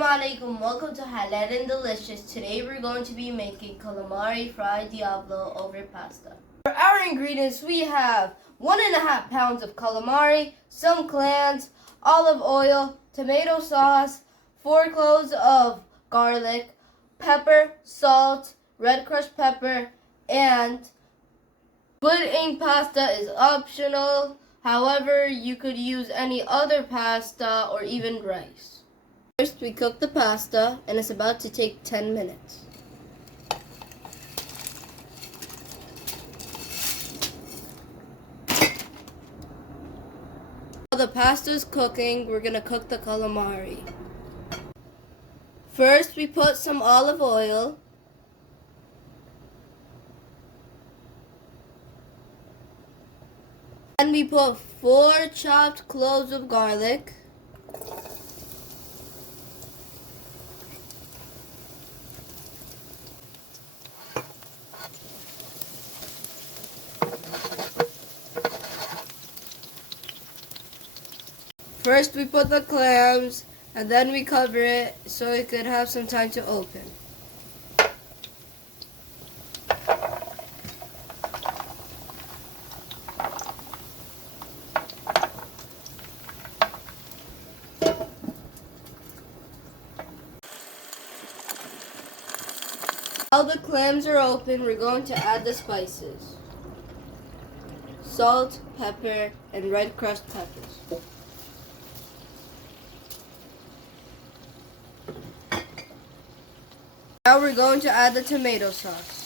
Assalamu alaikum, welcome to Halal and Delicious. Today we're going to be making calamari fried Diavolo over pasta. For our ingredients, we have 1.5 pounds of calamari, some clams, olive oil, tomato sauce, 4 cloves of garlic, pepper, salt, red crushed pepper, and pudding pasta is optional. However, you could use any other pasta or even rice. First, we cook the pasta, and it's about to take 10 minutes. While the pasta is cooking, we're going to cook the calamari. First, we put some olive oil. Then we put 4 chopped cloves of garlic. First we put the clams, and then we cover it so it could have some time to open. While the clams are open, we're going to add the spices. Salt, pepper, and red crushed peppers. Now we're going to add the tomato sauce.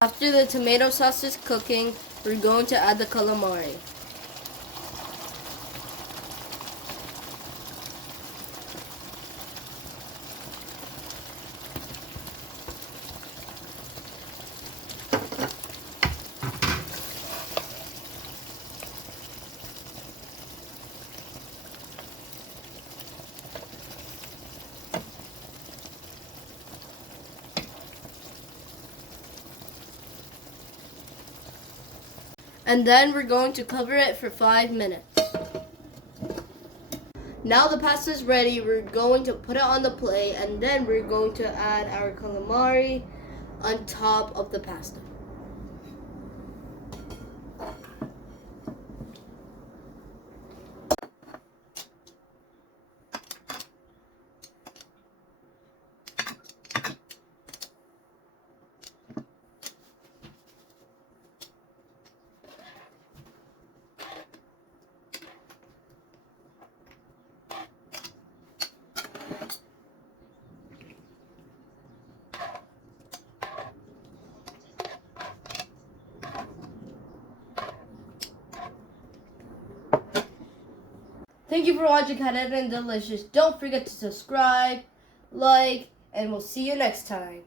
After the tomato sauce is cooking, we're going to add the calamari. And then we're going to cover it for 5 minutes. Now the pasta is ready, we're going to put it on the plate, and then we're going to add our calamari on top of the pasta. Thank you for watching Halal and Delicious. Don't forget to subscribe, like, and we'll see you next time.